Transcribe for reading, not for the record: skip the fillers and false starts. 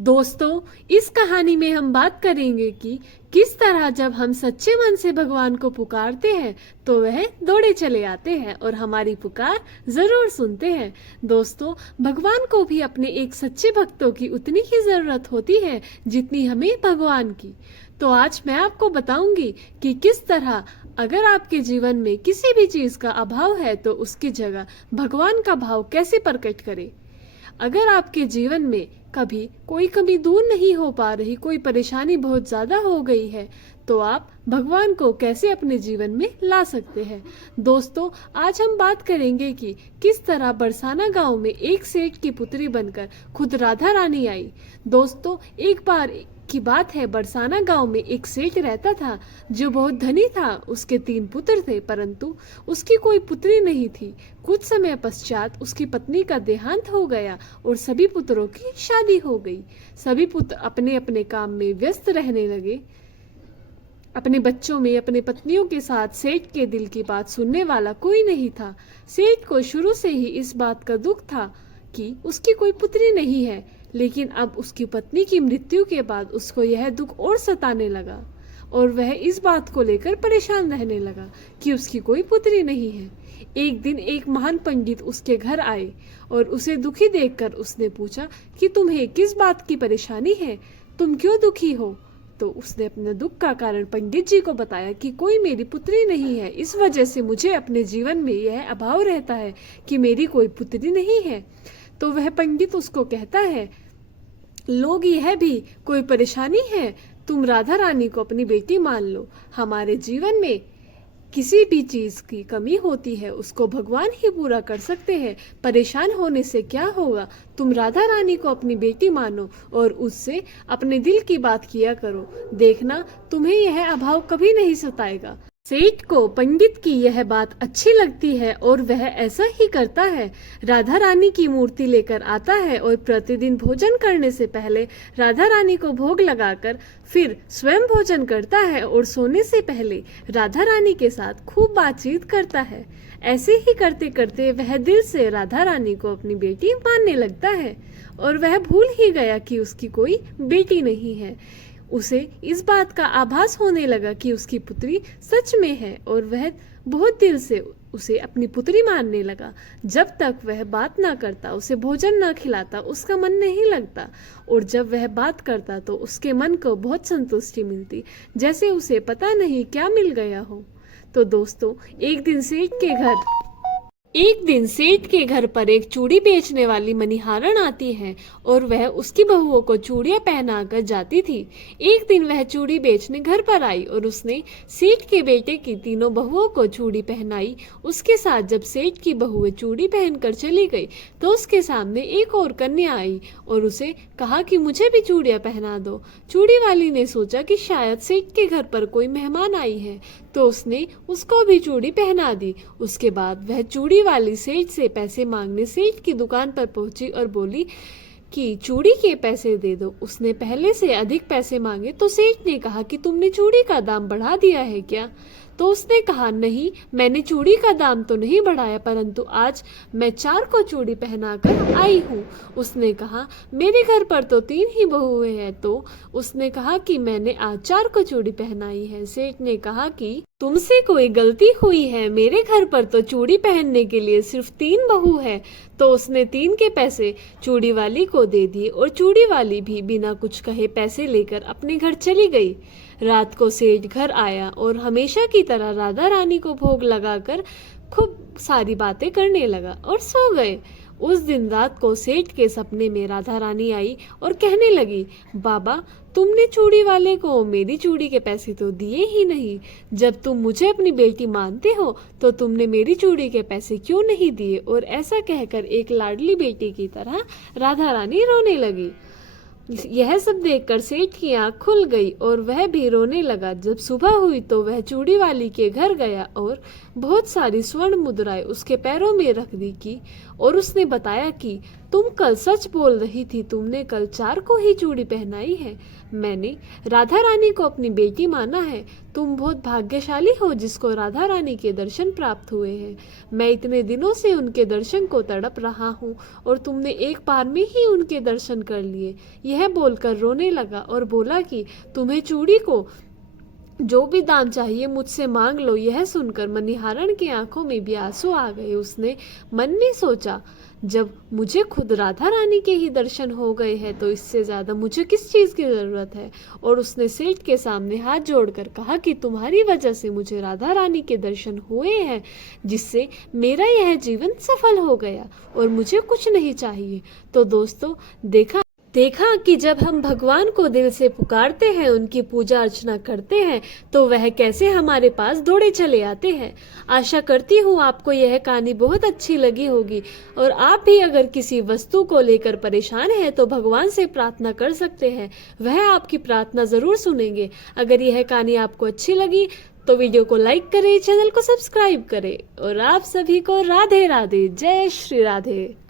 दोस्तों, इस कहानी में हम बात करेंगे कि किस तरह जब हम सच्चे मन से भगवान को पुकारते हैं तो वह दौड़े चले आते हैं और हमारी पुकार जरूर सुनते हैं। दोस्तों, भगवान को भी अपने एक सच्चे भक्तों की उतनी ही जरूरत होती है जितनी हमें भगवान की। तो आज मैं आपको बताऊंगी कि किस तरह अगर आपके जीवन में किसी भी चीज का अभाव है तो उसकी जगह भगवान का भाव कैसे प्रकट करें। अगर आपके जीवन में कभी कोई कमी दूर नहीं हो पा रही, कोई परेशानी बहुत ज्यादा हो गई है, तो आप भगवान को कैसे अपने जीवन में ला सकते हैं। दोस्तों, आज हम बात करेंगे कि किस तरह बरसाना गांव में एक सेठ की पुत्री बनकर खुद राधा रानी आई। दोस्तों, एक बार की बात है, बरसाना गांव में एक सेठ रहता था जो बहुत धनी था। उसके 3 पुत्र थे, परंतु उसकी कोई पुत्री नहीं थी। कुछ समय पश्चात उसकी पत्नी का देहांत हो गया और सभी पुत्रों की शादी हो गई। सभी पुत्र अपने अपने काम में व्यस्त रहने लगे। अपने बच्चों में अपने पत्नियों के साथ सेठ के दिल की बात सुनने वाला कोई नहीं था। सेठ को शुरू से ही इस बात का दुख था कि उसकी कोई पुत्री नहीं है, लेकिन अब उसकी पत्नी की मृत्यु के बाद उसको यह दुख और सताने लगा और वह इस बात को लेकर परेशान रहने लगा कि उसकी कोई पुत्री नहीं है। एक दिन एक महान पंडित उसके घर आए और उसे दुखी देखकर उसने पूछा कि तुम्हें किस बात की परेशानी है, तुम क्यों दुखी हो। तो उसने अपने दुख का कारण पंडित जी को बताया कि कोई मेरी पुत्री नहीं है, इस वजह से मुझे अपने जीवन में यह अभाव रहता है कि मेरी कोई पुत्री नहीं है। तो वह पंडित उसको कहता है, लोग यह भी कोई परेशानी है, तुम राधा रानी को अपनी बेटी मान लो। हमारे जीवन में किसी भी चीज की कमी होती है उसको भगवान ही पूरा कर सकते हैं। परेशान होने से क्या होगा, तुम राधा रानी को अपनी बेटी मानो और उससे अपने दिल की बात किया करो, देखना तुम्हें यह अभाव कभी नहीं सताएगा। सेठ को पंडित की यह बात अच्छी लगती है और वह ऐसा ही करता है। राधा रानी की मूर्ति लेकर आता है और प्रतिदिन भोजन करने से पहले राधा रानी को भोग लगाकर फिर स्वयं भोजन करता है और सोने से पहले राधा रानी के साथ खूब बातचीत करता है। ऐसे ही करते करते वह दिल से राधा रानी को अपनी बेटी मानने लगता है और वह भूल ही गया कि उसकी कोई बेटी नहीं है। उसे इस बात का आभास होने लगा कि उसकी पुत्री सच में है और वह बहुत दिल से उसे अपनी पुत्री मानने लगा। जब तक वह बात ना करता, उसे भोजन ना खिलाता, उसका मन नहीं लगता और जब वह बात करता तो उसके मन को बहुत संतुष्टि मिलती, जैसे उसे पता नहीं क्या मिल गया हो। तो दोस्तों, एक दिन सेठ के घर पर एक चूड़ी बेचने वाली मनिहारन आती है और वह उसकी बहुओं को चूड़ियां पहनाकर जाती थी। एक दिन वह चूड़ी बेचने घर पर आई और उसने सेठ के बेटे की तीनों बहुओं को चूड़ी पहनाई। उसके साथ जब सेठ की बहुएं चूड़ी पहनकर चली गई तो उसके सामने एक और कन्या आई और उसे कहा कि मुझे भी चूड़ियां पहना दो। चूड़ी वाली ने सोचा कि शायद सेठ के घर पर कोई मेहमान आई है, तो उसने उसको भी चूड़ी पहना दी। उसके बाद वह चूड़ी वाली सेठ से पैसे मांगने सेठ की दुकान पर पहुंची और बोली कि चूड़ी के पैसे दे दो। उसने पहले से अधिक पैसे मांगे तो सेठ ने कहा कि तुमने चूड़ी का दाम बढ़ा दिया है क्या। तो उसने कहा, नहीं, मैंने चूड़ी का दाम तो नहीं बढ़ाया, परंतु आज मैं 4 को चूड़ी पहनाकर आई हूँ। उसने कहा, मेरे घर पर तो 3 ही बहुएं हैं। तो उसने कहा कि मैंने आज 4 को चूड़ी पहनाई है। सेठ ने कहा कि तुमसे कोई गलती हुई है, मेरे घर पर तो चूड़ी पहनने के लिए सिर्फ 3 बहू है। तो उसने 3 के पैसे चूड़ी वाली को दे दिए और चूड़ी वाली भी बिना कुछ कहे पैसे लेकर अपने घर चली गई। रात को सेठ घर आया और हमेशा की तरह राधा रानी को भोग लगाकर खूब सारी बातें करने लगा और सो गए। उस दिन रात को सेठ के सपने में राधा रानी आई और कहने लगी, बाबा, तुमने चूड़ी वाले को मेरी चूड़ी के पैसे तो दिए ही नहीं। जब तुम मुझे अपनी बेटी मानते हो तो तुमने मेरी चूड़ी के पैसे क्यों नहीं दिए। और ऐसा कहकर एक लाडली बेटी की तरह राधा रानी रोने लगी। यह सब देखकर सेठ की आंख खुल गई और वह भी रोने लगा। जब सुबह हुई तो वह चूड़ी वाली के घर गया और बहुत सारी स्वर्ण मुद्राएं उसके पैरों में रख दी की और उसने बताया कि तुम कल सच बोल रही थी, तुमने कल 4 को ही चूड़ी पहनाई है। मैंने राधा रानी को अपनी बेटी माना है। तुम बहुत भाग्यशाली हो जिसको राधा रानी के दर्शन प्राप्त हुए हैं। मैं इतने दिनों से उनके दर्शन को तड़प रहा हूँ और तुमने एक बार में ही उनके दर्शन कर लिए। यह बोलकर रोने लगा और बोला कि तुम्हें चूड़ी को जो भी दाम चाहिए मुझसे मांग लो। यह सुनकर मणिहारण की आंखों में भी आंसू आ गए। उसने मन में सोचा, जब मुझे खुद राधा रानी के ही दर्शन हो गए हैं तो इससे ज़्यादा मुझे किस चीज़ की ज़रूरत है। और उसने सेठ के सामने हाथ जोड़कर कहा कि तुम्हारी वजह से मुझे राधा रानी के दर्शन हुए हैं, जिससे मेरा यह जीवन सफल हो गया और मुझे कुछ नहीं चाहिए। तो दोस्तों, देखा कि जब हम भगवान को दिल से पुकारते हैं, उनकी पूजा अर्चना करते हैं, तो वह कैसे हमारे पास दौड़े चले आते हैं। आशा करती हूँ आपको यह कहानी बहुत अच्छी लगी होगी और आप भी अगर किसी वस्तु को लेकर परेशान हैं तो भगवान से प्रार्थना कर सकते हैं, वह आपकी प्रार्थना ज़रूर सुनेंगे। अगर यह कहानी आपको अच्छी लगी तो वीडियो को लाइक करें, चैनल को सब्सक्राइब करें और आप सभी को राधे राधे, जय श्री राधे।